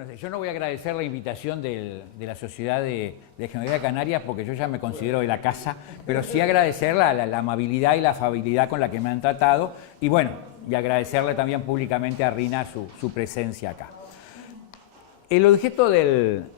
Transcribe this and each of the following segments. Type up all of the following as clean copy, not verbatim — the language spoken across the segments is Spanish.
Bueno, yo no voy a agradecer la invitación de la Sociedad de Geografía Canarias porque yo ya me considero de la casa, pero sí agradecer la amabilidad y la afabilidad con la que me han tratado y bueno, y agradecerle también públicamente a Rina su presencia acá. El objeto del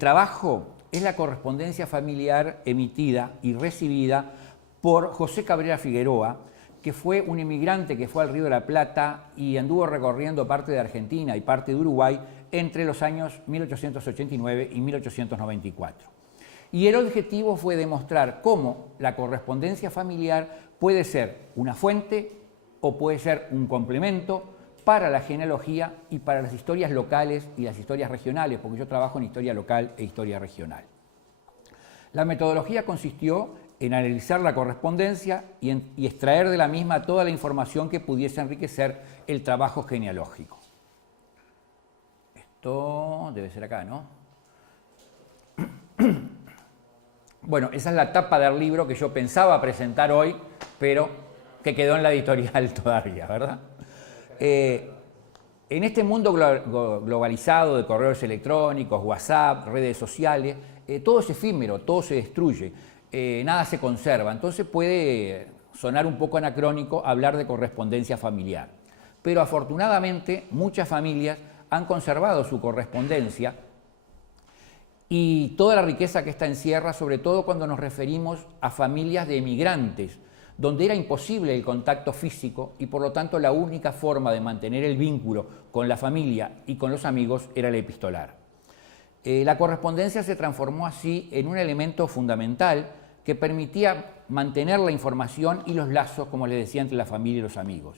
trabajo es la correspondencia familiar emitida y recibida por José Cabrera Figueroa, que fue un inmigrante que fue al Río de la Plata y anduvo recorriendo parte de Argentina y parte de Uruguay entre los años 1889 y 1894. Y el objetivo fue demostrar cómo la correspondencia familiar puede ser una fuente o puede ser un complemento para la genealogía y para las historias locales y las historias regionales, porque yo trabajo en historia local e historia regional. La metodología consistió en analizar la correspondencia y extraer de la misma toda la información que pudiese enriquecer el trabajo genealógico. Esto debe ser acá, ¿no? Bueno, esa es la tapa del libro que yo pensaba presentar hoy, pero que quedó en la editorial todavía, ¿verdad? En este mundo globalizado de correos electrónicos, WhatsApp, redes sociales, todo es efímero, todo se destruye. Nada se conserva, entonces puede sonar un poco anacrónico hablar de correspondencia familiar. Pero afortunadamente muchas familias han conservado su correspondencia y toda la riqueza que esta encierra, sobre todo cuando nos referimos a familias de emigrantes, donde era imposible el contacto físico y por lo tanto la única forma de mantener el vínculo con la familia y con los amigos era el epistolar. La correspondencia se transformó así en un elemento fundamental que permitía mantener la información y los lazos, como les decía, entre la familia y los amigos.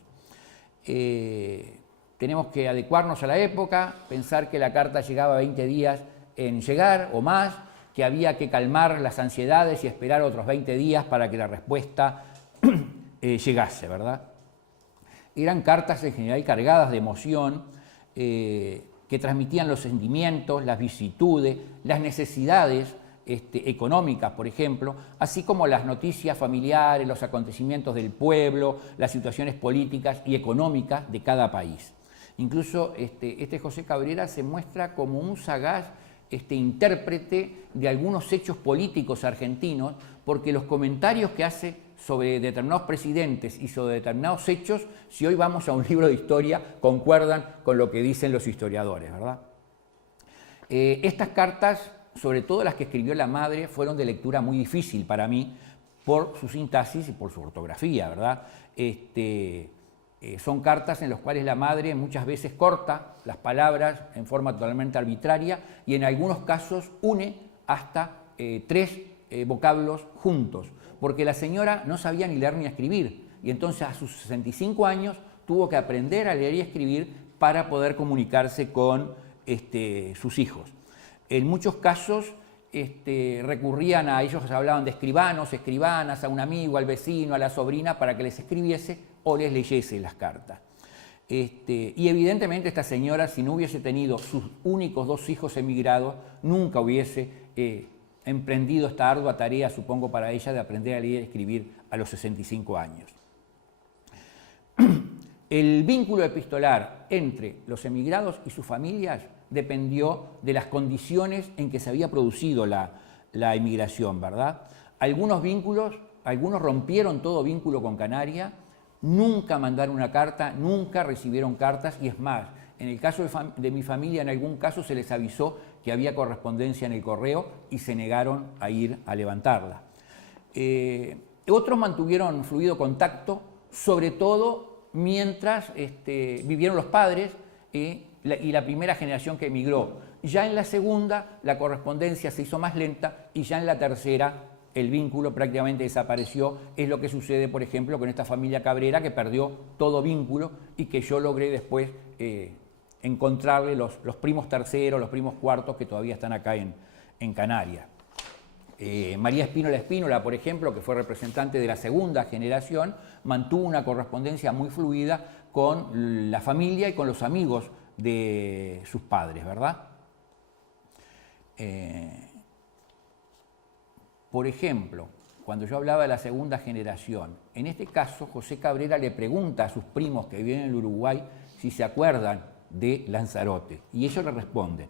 Tenemos que adecuarnos a la época, pensar que la carta llegaba 20 días en llegar o más, que había que calmar las ansiedades y esperar otros 20 días para que la respuesta llegase, ¿verdad? Eran cartas en general cargadas de emoción, que transmitían los sentimientos, las vicisitudes, las necesidades económicas, por ejemplo, así como las noticias familiares, los acontecimientos del pueblo, las situaciones políticas y económicas de cada país. Incluso este José Cabrera se muestra como un sagaz intérprete de algunos hechos políticos argentinos, porque los comentarios que hace sobre determinados presidentes y sobre determinados hechos, si hoy vamos a un libro de historia, concuerdan con lo que dicen los historiadores, ¿verdad? Estas cartas, sobre todo las que escribió la madre, fueron de lectura muy difícil para mí por su sintaxis y por su ortografía, ¿verdad? Son cartas en las cuales la madre muchas veces corta las palabras en forma totalmente arbitraria y en algunos casos une hasta 3 vocablos juntos, porque la señora no sabía ni leer ni escribir y entonces a sus 65 años tuvo que aprender a leer y escribir para poder comunicarse con sus hijos. En muchos casos recurrían a ellos, hablaban de escribanos, escribanas, a un amigo, al vecino, a la sobrina para que les escribiese o les leyese las cartas. Y evidentemente esta señora, si no hubiese tenido sus únicos 2 hijos emigrados, nunca hubiese emprendido esta ardua tarea, supongo, para ella de aprender a leer y escribir a los 65 años. El vínculo epistolar entre los emigrados y sus familias dependió de las condiciones en que se había producido la emigración, ¿verdad? Algunos rompieron todo vínculo con Canarias, nunca mandaron una carta, nunca recibieron cartas y es más, en el caso de mi familia, en algún caso se les avisó que había correspondencia en el correo y se negaron a ir a levantarla. Otros mantuvieron fluido contacto, sobre todo mientras vivieron los padres y la primera generación que emigró. Ya en la segunda la correspondencia se hizo más lenta y ya en la tercera el vínculo prácticamente desapareció. Es lo que sucede, por ejemplo, con esta familia Cabrera que perdió todo vínculo y que yo logré después encontrarle los primos terceros, los primos cuartos que todavía están acá en Canarias. María Espínola, por ejemplo, que fue representante de la segunda generación, mantuvo una correspondencia muy fluida con la familia y con los amigos de sus padres, ¿verdad? Por ejemplo, cuando yo hablaba de la segunda generación, en este caso José Cabrera le pregunta a sus primos que viven en el Uruguay si se acuerdan de Lanzarote. Y ellos le responden: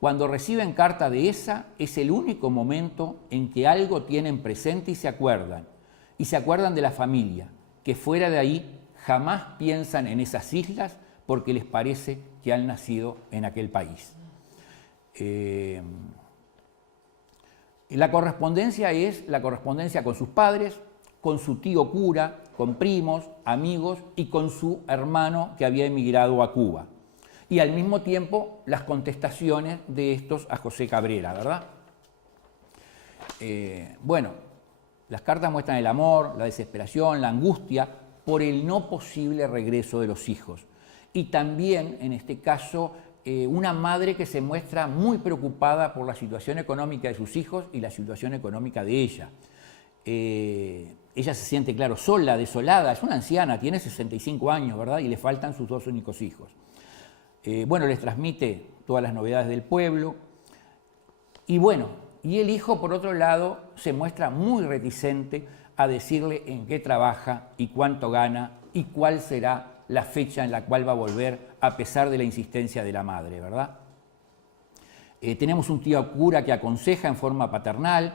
cuando reciben carta de esa, es el único momento en que algo tienen presente y se acuerdan de la familia, que fuera de ahí jamás piensan en esas islas porque les parece que han nacido en aquel país. La correspondencia es la correspondencia con sus padres, con su tío cura, con primos, amigos y con su hermano que había emigrado a Cuba. Y al mismo tiempo las contestaciones de estos a José Cabrera, ¿verdad? Bueno, las cartas muestran el amor, la desesperación, la angustia por el no posible regreso de los hijos. Y también, en este caso, una madre que se muestra muy preocupada por la situación económica de sus hijos y la situación económica de ella. Ella se siente, claro, sola, desolada, es una anciana, tiene 65 años, ¿verdad? Y le faltan sus dos únicos hijos. Bueno, les transmite todas las novedades del pueblo. Y bueno, y el hijo, por otro lado, se muestra muy reticente a decirle en qué trabaja y cuánto gana y cuál será la fecha en la cual va a volver, a pesar de la insistencia de la madre, ¿verdad? Tenemos un tío cura que aconseja en forma paternal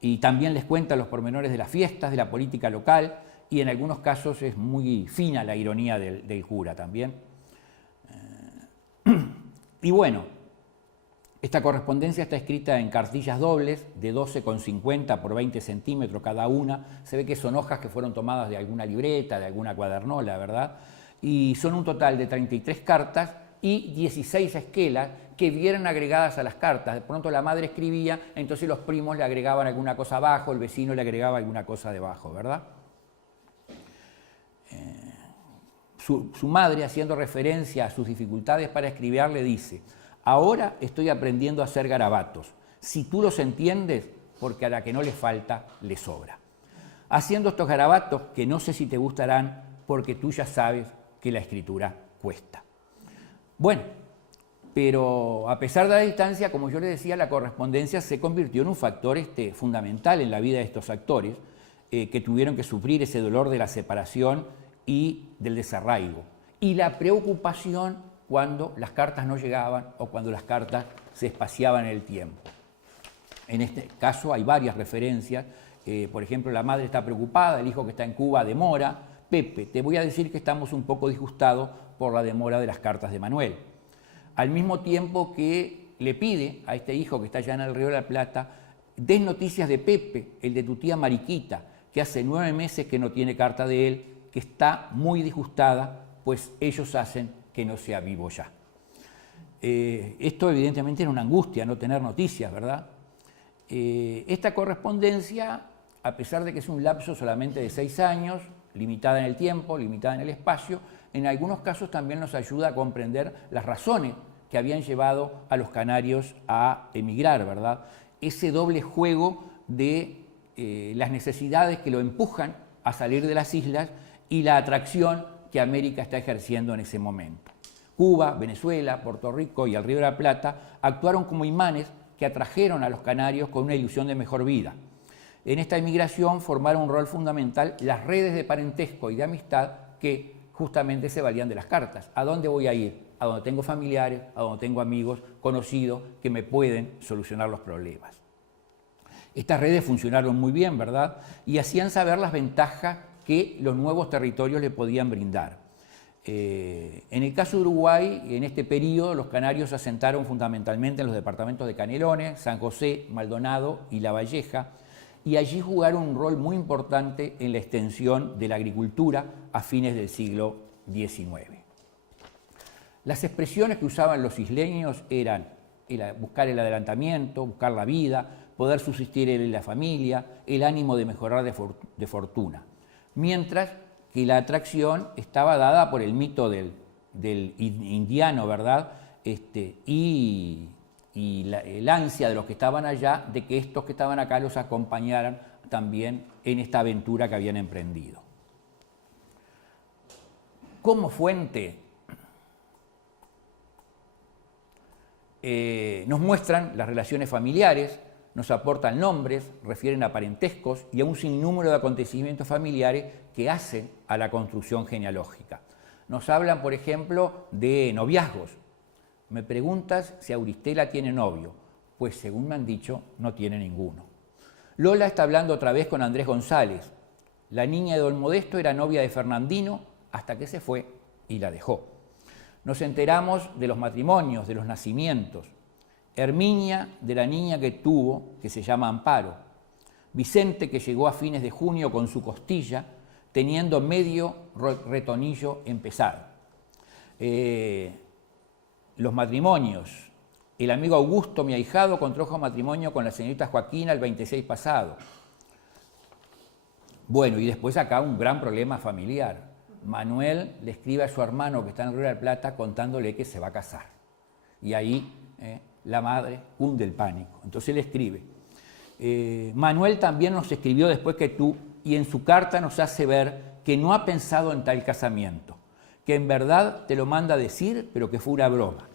y también les cuenta los pormenores de las fiestas, de la política local, y en algunos casos es muy fina la ironía del cura también. Y bueno, esta correspondencia está escrita en cartillas dobles de 12,50 por 20 centímetros cada una. Se ve que son hojas que fueron tomadas de alguna libreta, de alguna cuadernola, ¿verdad? Y son un total de 33 cartas y 16 esquelas que vienen agregadas a las cartas. De pronto la madre escribía, entonces los primos le agregaban alguna cosa abajo, el vecino le agregaba alguna cosa debajo, ¿verdad? Su madre, haciendo referencia a sus dificultades para escribir, le dice: ahora estoy aprendiendo a hacer garabatos. Si tú los entiendes, porque a la que no le falta, le sobra. Haciendo estos garabatos, que no sé si te gustarán, porque tú ya sabes que la escritura cuesta. Bueno, pero a pesar de la distancia, como yo les decía, la correspondencia se convirtió en un factor fundamental en la vida de estos actores que tuvieron que sufrir ese dolor de la separación y del desarraigo. Y la preocupación cuando las cartas no llegaban o cuando las cartas se espaciaban en el tiempo. En este caso hay varias referencias. Por ejemplo, la madre está preocupada, el hijo que está en Cuba demora. Pepe, te voy a decir que estamos un poco disgustados por la demora de las cartas de Manuel. Al mismo tiempo que le pide a este hijo que está allá en el Río de la Plata, des noticias de Pepe, el de tu tía Mariquita, que hace 9 meses que no tiene carta de él, que está muy disgustada, pues ellos hacen que no sea vivo ya. Esto evidentemente era una angustia, no tener noticias, ¿verdad? Esta correspondencia, a pesar de que es un lapso solamente de 6 años, limitada en el tiempo, limitada en el espacio, en algunos casos también nos ayuda a comprender las razones que habían llevado a los canarios a emigrar, ¿verdad? Ese doble juego de las necesidades que lo empujan a salir de las islas y la atracción que América está ejerciendo en ese momento. Cuba, Venezuela, Puerto Rico y el Río de la Plata actuaron como imanes que atrajeron a los canarios con una ilusión de mejor vida. En esta emigración formaron un rol fundamental las redes de parentesco y de amistad que justamente se valían de las cartas. ¿A dónde voy a ir? A donde tengo familiares, a donde tengo amigos, conocidos que me pueden solucionar los problemas. Estas redes funcionaron muy bien, ¿verdad? Y hacían saber las ventajas que los nuevos territorios le podían brindar. En el caso de Uruguay, en este periodo, los canarios se asentaron fundamentalmente en los departamentos de Canelones, San José, Maldonado y La Valleja, y allí jugaron un rol muy importante en la extensión de la agricultura a fines del siglo XIX. Las expresiones que usaban los isleños eran buscar el adelantamiento, buscar la vida, poder subsistir en la familia, el ánimo de mejorar de fortuna. Mientras que la atracción estaba dada por el mito del indiano, ¿verdad? Y el ansia de los que estaban allá de que estos que estaban acá los acompañaran también en esta aventura que habían emprendido. Como fuente, nos muestran las relaciones familiares, nos aportan nombres, refieren a parentescos y a un sinnúmero de acontecimientos familiares que hacen a la construcción genealógica. Nos hablan, por ejemplo, de noviazgos. Me preguntas si Auristela tiene novio. Pues según me han dicho, no tiene ninguno. Lola está hablando otra vez con Andrés González. La niña de don Modesto era novia de Fernandino hasta que se fue y la dejó. Nos enteramos de los matrimonios, de los nacimientos. Herminia, de la niña que tuvo, que se llama Amparo. Vicente, que llegó a fines de junio con su costilla, teniendo medio retonillo empezado. Los matrimonios. El amigo Augusto, mi ahijado, contrajo matrimonio con la señorita Joaquina el 26 pasado. Bueno, y después acá un gran problema familiar. Manuel le escribe a su hermano que está en Río de la Plata contándole que se va a casar. Y ahí la madre hunde el pánico. Entonces le escribe. Manuel también nos escribió después que tú, y en su carta nos hace ver que no ha pensado en tal casamiento, que en verdad te lo manda a decir, pero que fue una broma,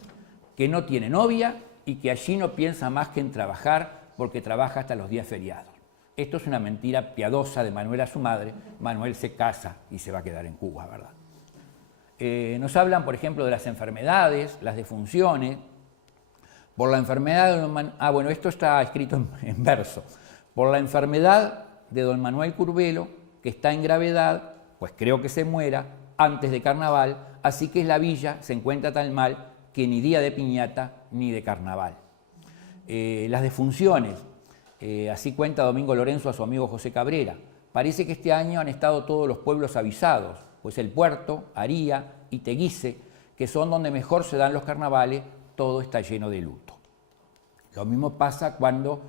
que no tiene novia y que allí no piensa más que en trabajar porque trabaja hasta los días feriados. Esto es una mentira piadosa de Manuel a su madre. Manuel se casa y se va a quedar en Cuba, ¿verdad? Nos hablan, por ejemplo, de las enfermedades, las defunciones. Por la enfermedad de don Manuel... bueno, esto está escrito en verso. Por la enfermedad de don Manuel Curbelo, que está en gravedad, pues creo que se muera antes de carnaval, así que la villa se encuentra tan mal que ni día de piñata ni de carnaval. Las defunciones, así cuenta Domingo Lorenzo a su amigo José Cabrera. Parece que este año han estado todos los pueblos avisados, pues el Puerto, Aría y Teguise, que son donde mejor se dan los carnavales, todo está lleno de luto. Lo mismo pasa cuando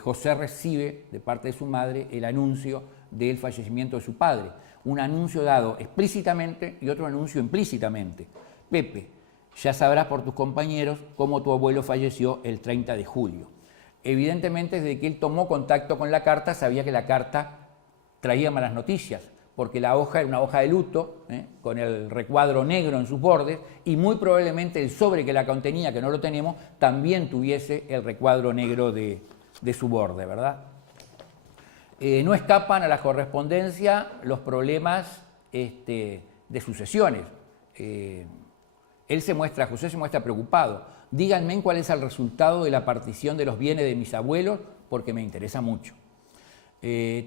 José recibe de parte de su madre el anuncio del fallecimiento de su padre. Un anuncio dado explícitamente y otro anuncio implícitamente. Pepe, ya sabrás por tus compañeros cómo tu abuelo falleció el 30 de julio. Evidentemente, desde que él tomó contacto con la carta, sabía que la carta traía malas noticias, porque la hoja era una hoja de luto, con el recuadro negro en sus bordes, y muy probablemente el sobre que la contenía, que no lo tenemos, también tuviese el recuadro negro de su borde, ¿verdad? No escapan a la correspondencia los problemas de sucesiones. José se muestra preocupado. Díganme cuál es el resultado de la partición de los bienes de mis abuelos, porque me interesa mucho.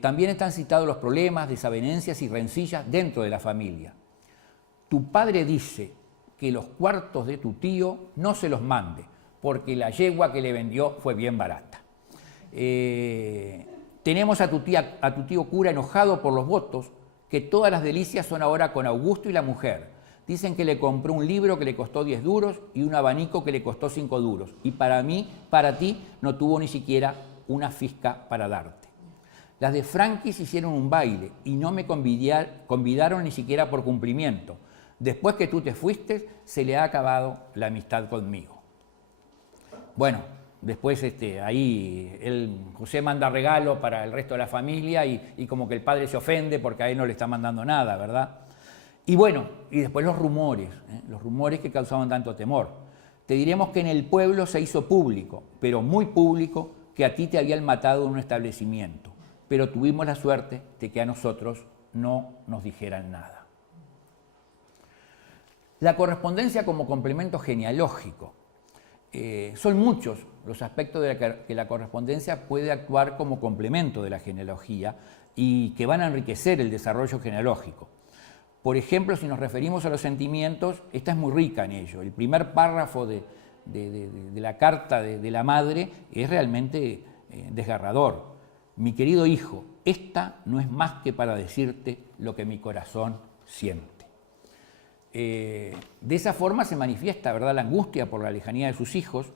También están citados los problemas, desavenencias y rencillas dentro de la familia. Tu padre dice que los cuartos de tu tío no se los mande, porque la yegua que le vendió fue bien barata. Tenemos a tu tío cura enojado por los votos, que todas las delicias son ahora con Augusto y la mujer. Dicen que le compró un libro que le costó 10 duros y un abanico que le costó 5 duros. Y para ti, no tuvo ni siquiera una fisca para darte. Las de Frankis hicieron un baile y no me convidaron ni siquiera por cumplimiento. Después que tú te fuiste, se le ha acabado la amistad conmigo. Bueno, después ahí José manda regalo para el resto de la familia y como que el padre se ofende porque a él no le está mandando nada, ¿verdad? Y bueno, y después los rumores que causaban tanto temor. Te diremos que en el pueblo se hizo público, pero muy público, que a ti te habían matado en un establecimiento. Pero tuvimos la suerte de que a nosotros no nos dijeran nada. La correspondencia como complemento genealógico. Son muchos los aspectos de que la correspondencia puede actuar como complemento de la genealogía y que van a enriquecer el desarrollo genealógico. Por ejemplo, si nos referimos a los sentimientos, esta es muy rica en ello. El primer párrafo de la carta de la madre es realmente desgarrador. Mi querido hijo, esta no es más que para decirte lo que mi corazón siente. De esa forma se manifiesta, ¿verdad?, la angustia por la lejanía de sus hijos,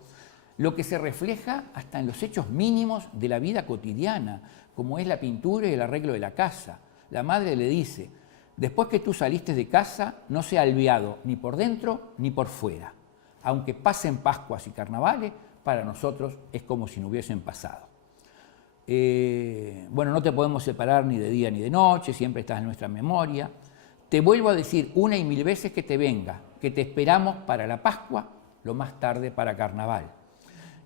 lo que se refleja hasta en los hechos mínimos de la vida cotidiana, como es la pintura y el arreglo de la casa. La madre le dice: después que tú saliste de casa, no se ha alveado ni por dentro ni por fuera. Aunque pasen Pascuas y Carnavales, para nosotros es como si no hubiesen pasado. Bueno, no te podemos separar ni de día ni de noche, siempre estás en nuestra memoria. Te vuelvo a decir una y mil veces que te venga, que te esperamos para la Pascua, lo más tarde para Carnaval.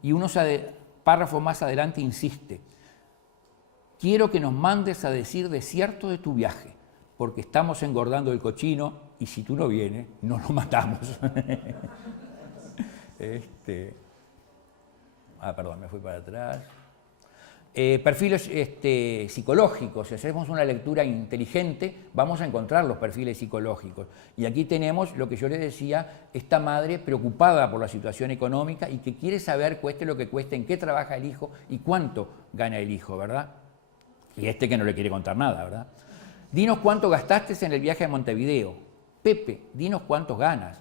Y unos párrafos más adelante insiste: quiero que nos mandes a decir de cierto de tu viaje, porque estamos engordando el cochino y si tú no vienes, no nos matamos. Perdón, me fui para atrás. Perfiles psicológicos. Si hacemos una lectura inteligente, vamos a encontrar los perfiles psicológicos. Y aquí tenemos lo que yo les decía, esta madre preocupada por la situación económica y que quiere saber, cueste lo que cueste, en qué trabaja el hijo y cuánto gana el hijo, ¿verdad? Y que no le quiere contar nada, ¿verdad? Dinos cuánto gastaste en el viaje a Montevideo. Pepe, dinos cuántos ganas.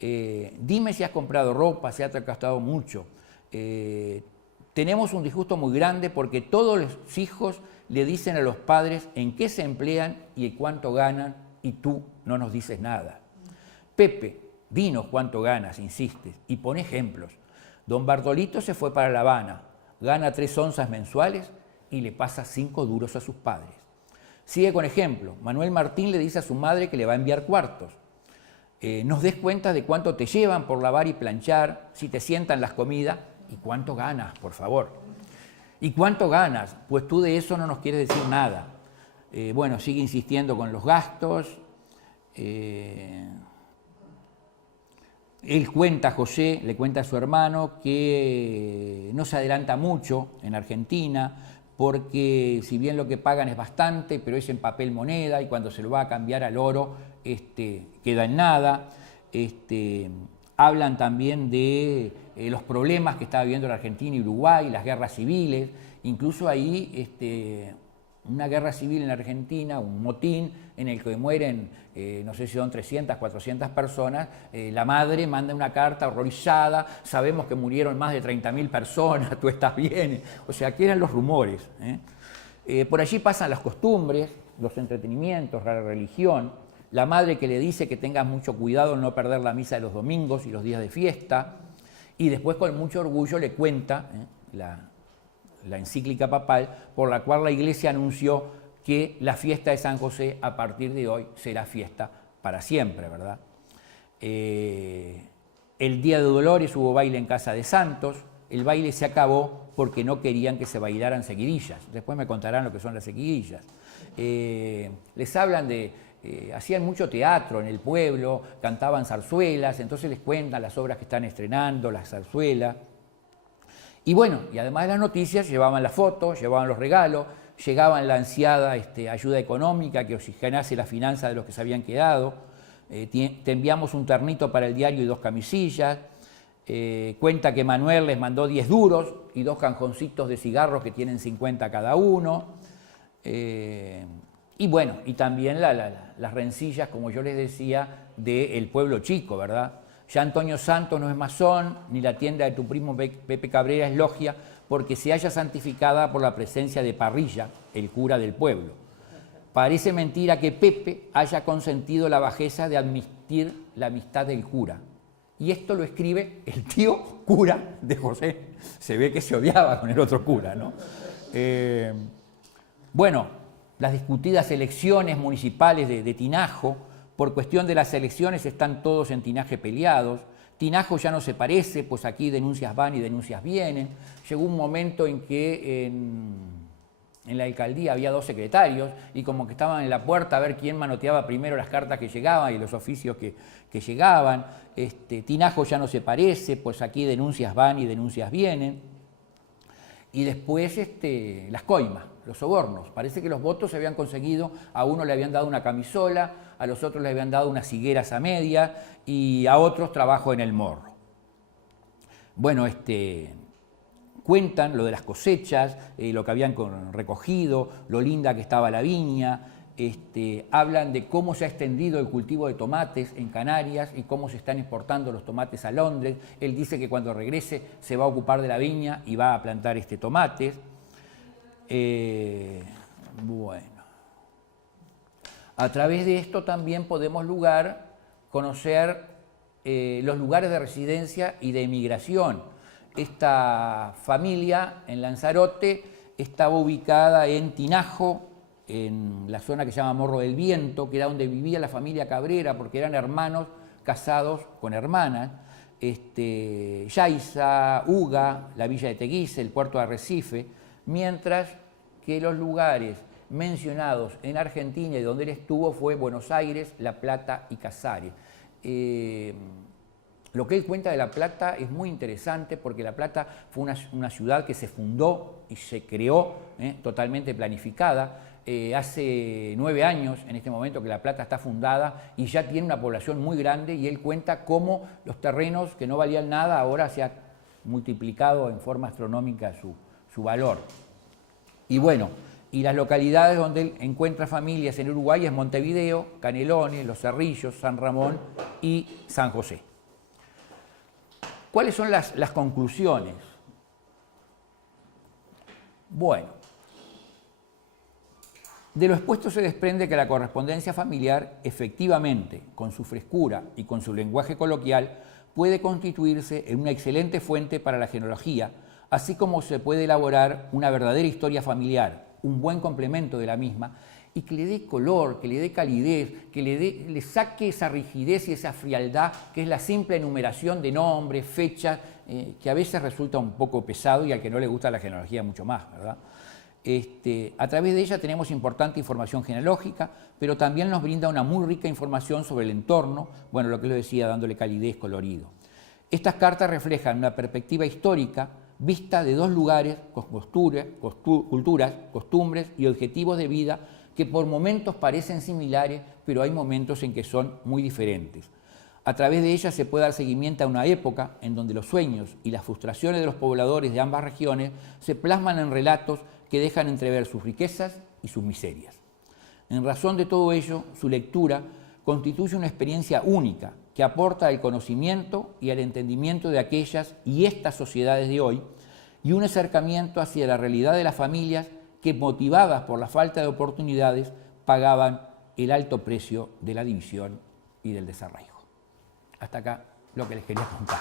Dime si has comprado ropa, si has gastado mucho. Tenemos un disgusto muy grande porque todos los hijos le dicen a los padres en qué se emplean y cuánto ganan y tú no nos dices nada. Pepe, dinos cuánto ganas, insistes, y pone ejemplos. Don Bartolito se fue para La Habana, gana 3 onzas mensuales y le pasa 5 duros a sus padres. Sigue con ejemplo. Manuel Martín le dice a su madre que le va a enviar cuartos. Nos des cuenta de cuánto te llevan por lavar y planchar, si te sientan las comidas. ¿Y cuánto ganas, por favor? ¿Y cuánto ganas? Pues tú de eso no nos quieres decir nada. Bueno, sigue insistiendo con los gastos. Él cuenta, José, le cuenta a su hermano que no se adelanta mucho en Argentina, porque si bien lo que pagan es bastante, pero es en papel moneda y cuando se lo va a cambiar al oro, queda en nada. Hablan también de los problemas que está viviendo la Argentina y Uruguay, las guerras civiles, incluso ahí una guerra civil en Argentina, un motín en el que mueren, no sé si son 300, 400 personas, la madre manda una carta horrorizada, sabemos que murieron más de 30.000 personas, tú estás bien, o sea, aquí eran los rumores. Por allí pasan las costumbres, los entretenimientos, la religión, la madre que le dice que tengas mucho cuidado en no perder la misa de los domingos y los días de fiesta, y después con mucho orgullo le cuenta la encíclica papal por la cual la Iglesia anunció que la fiesta de San José a partir de hoy será fiesta para siempre, ¿verdad? El Día de Dolores hubo baile en Casa de Santos, el baile se acabó porque no querían que se bailaran seguidillas, después me contarán lo que son las seguidillas. Les hablan hacían mucho teatro en el pueblo, cantaban zarzuelas, entonces les cuentan las obras que están estrenando, las zarzuelas. Y bueno, y además de las noticias, llevaban las fotos, llevaban los regalos, llegaban la ansiada ayuda económica que oxigenase las finanzas de los que se habían quedado. Te enviamos un ternito para el diario y 2 camisillas. Cuenta que Manuel les mandó 10 duros y 2 cajoncitos de cigarros que tienen 50 cada uno. Y bueno, y también las rencillas, como yo les decía, del pueblo chico, ¿verdad? Ya Antonio Santos no es masón, ni la tienda de tu primo Pepe Cabrera es logia, porque se halla santificada por la presencia de Parrilla, el cura del pueblo. Parece mentira que Pepe haya consentido la bajeza de admitir la amistad del cura. Y esto lo escribe el tío cura de José. Se ve que se odiaba con el otro cura, ¿no? Bueno, las discutidas elecciones municipales de Tinajo, por cuestión de las elecciones están todos en Tinaje peleados. Tinajo ya no se parece, pues aquí denuncias van y denuncias vienen. Llegó un momento en que en la alcaldía había 2 secretarios y como que estaban en la puerta a ver quién manoteaba primero las cartas que llegaban y los oficios que llegaban. Tinajo ya no se parece, pues aquí denuncias van y denuncias vienen. Y después las coimas, los sobornos. Parece que los votos se habían conseguido, a uno le habían dado una camisola, a los otros le habían dado unas higueras a media y a otros trabajo en el morro. Bueno, cuentan lo de las cosechas, lo que habían recogido, lo linda que estaba la viña, hablan de cómo se ha extendido el cultivo de tomates en Canarias y cómo se están exportando los tomates a Londres. Él dice que cuando regrese se va a ocupar de la viña y va a plantar tomates. Bueno, a través de esto también podemos conocer los lugares de residencia y de emigración. Esta familia en Lanzarote estaba ubicada en Tinajo, en la zona que se llama Morro del Viento, que era donde vivía la familia Cabrera, porque eran hermanos casados con hermanas. Yaiza, Uga, la villa de Teguise, el puerto de Arrecife, mientras que los lugares mencionados en Argentina y donde él estuvo fue Buenos Aires, La Plata y Casares. Lo que él cuenta de La Plata es muy interesante porque La Plata fue una ciudad que se fundó y se creó totalmente planificada. Hace 9 años, en este momento, que La Plata está fundada y ya tiene una población muy grande, y él cuenta cómo los terrenos que no valían nada ahora se ha multiplicado en forma astronómica su valor. Y bueno, y las localidades donde él encuentra familias en Uruguay es Montevideo, Canelones, Los Cerrillos, San Ramón y San José. ¿Cuáles son las conclusiones? Bueno, de lo expuesto se desprende que la correspondencia familiar, efectivamente, con su frescura y con su lenguaje coloquial, puede constituirse en una excelente fuente para la genealogía, así como se puede elaborar una verdadera historia familiar, un buen complemento de la misma, y que le dé color, que le dé calidez, que le saque esa rigidez y esa frialdad que es la simple enumeración de nombres, fechas, que a veces resulta un poco pesado y al que no le gusta la genealogía mucho más, ¿verdad? A través de ella tenemos importante información genealógica, pero también nos brinda una muy rica información sobre el entorno, bueno, lo que lo decía, dándole calidez, colorido. Estas cartas reflejan una perspectiva histórica vista de dos lugares con culturas, costumbres y objetivos de vida que por momentos parecen similares, pero hay momentos en que son muy diferentes. A través de ella se puede dar seguimiento a una época en donde los sueños y las frustraciones de los pobladores de ambas regiones se plasman en relatos que dejan entrever sus riquezas y sus miserias. En razón de todo ello, su lectura constituye una experiencia única que aporta al conocimiento y al entendimiento de aquellas y estas sociedades de hoy, y un acercamiento hacia la realidad de las familias que, motivadas por la falta de oportunidades, pagaban el alto precio de la división y del desarraigo. Hasta acá lo que les quería contar.